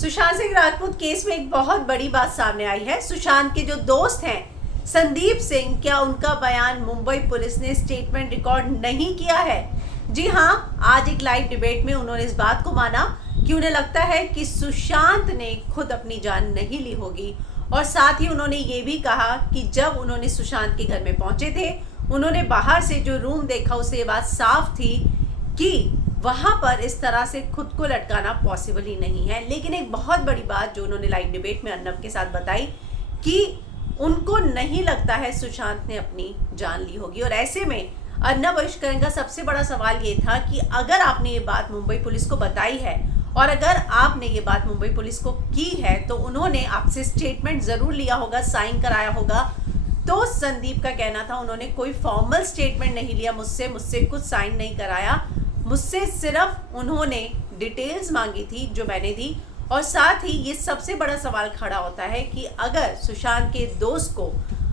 Sushant Singh Rajput case में एक बहुत बड़ी बात सामने आई है। सुशांत के जो दोस्त हैं संदीप सिंह, क्या उनका बयान मुंबई पुलिस ने स्टेटमेंट रिकॉर्ड नहीं किया है? जी हाँ, आज एक लाइव डिबेट में उन्होंने इस बात को माना कि उन्हें लगता है कि सुशांत ने खुद अपनी जान नहीं ली होगी। और साथ ही उन्होंने ये भी कहा कि जब उन्होंने सुशांत के घर में पहुंचे थे, उन्होंने बाहर से जो रूम देखा उससे ये बात साफ थी कि वहां पर इस तरह से खुद को लटकाना पॉसिबल ही नहीं है। लेकिन एक बहुत बड़ी बात जो उन्होंने लाइव डिबेट में अर्नब के साथ बताई कि उनको नहीं लगता है सुशांत ने अपनी जान ली होगी। और ऐसे में अर्नब बहिष्करण का सबसे बड़ा सवाल ये था कि अगर आपने ये बात मुंबई पुलिस को बताई है और अगर आपने ये बात मुंबई पुलिस को की है तो उन्होंने आपसे स्टेटमेंट जरूर लिया होगा, साइन कराया होगा। तो संदीप का कहना था उन्होंने कोई फॉर्मल स्टेटमेंट नहीं लिया मुझसे कुछ साइन नहीं कराया, मुझसे सिर्फ उन्होंने डिटेल्स मांगी थी जो मैंने दी। और साथ ही ये सबसे बड़ा सवाल खड़ा होता है कि अगर सुशांत के दोस्त को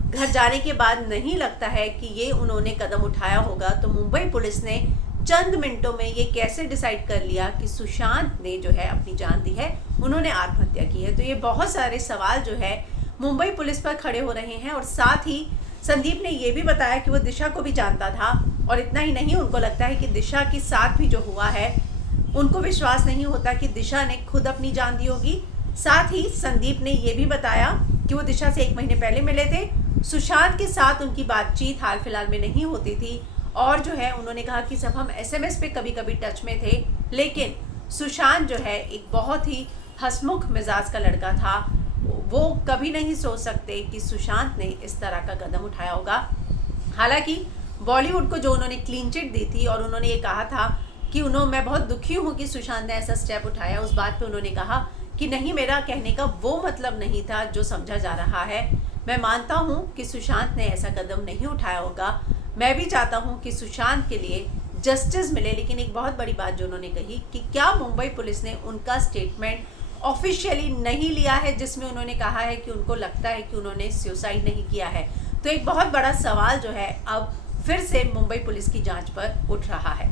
घर जाने के बाद नहीं लगता है कि ये उन्होंने कदम उठाया होगा, तो मुंबई पुलिस ने चंद मिनटों में ये कैसे डिसाइड कर लिया कि सुशांत ने जो है अपनी जान दी है, उन्होंने आत्महत्या की है। तो ये बहुत सारे सवाल जो है मुंबई पुलिस पर खड़े हो रहे हैं। और साथ ही संदीप ने ये भी बताया कि वो दिशा को भी जानता था, और इतना ही नहीं, उनको लगता है कि दिशा के साथ भी जो हुआ है उनको विश्वास नहीं होता कि दिशा ने खुद अपनी जान दी होगी। साथ ही संदीप ने ये भी बताया कि वो दिशा से 1 महीने पहले मिले थे, सुशांत के साथ उनकी बातचीत हाल फिलहाल में नहीं होती थी। और जो है उन्होंने कहा कि सब हम SMS पे कभी कभी टच में थे, लेकिन सुशांत जो है एक बहुत ही हंसमुख मिजाज का लड़का था। वो कभी नहीं सोच सकते कि सुशांत ने इस तरह का कदम उठाया होगा। हालांकि बॉलीवुड को जो उन्होंने क्लीन चिट दी थी और उन्होंने ये कहा था कि मैं बहुत दुखी हूँ कि सुशांत ने ऐसा स्टेप उठाया, उस बात पे उन्होंने कहा कि नहीं, मेरा कहने का वो मतलब नहीं था जो समझा जा रहा है। मैं मानता हूँ कि सुशांत ने ऐसा कदम नहीं उठाया होगा। मैं भी चाहता हूँ कि सुशांत के लिए जस्टिस मिले। लेकिन एक बहुत बड़ी बात जो उन्होंने कही कि क्या मुंबई पुलिस ने उनका स्टेटमेंट ऑफिशियली नहीं लिया है, जिसमें उन्होंने कहा है कि उनको लगता है कि उन्होंने सुसाइड नहीं किया है। तो एक बहुत बड़ा सवाल जो है अब फिर से मुंबई पुलिस की जांच पर उठ रहा है।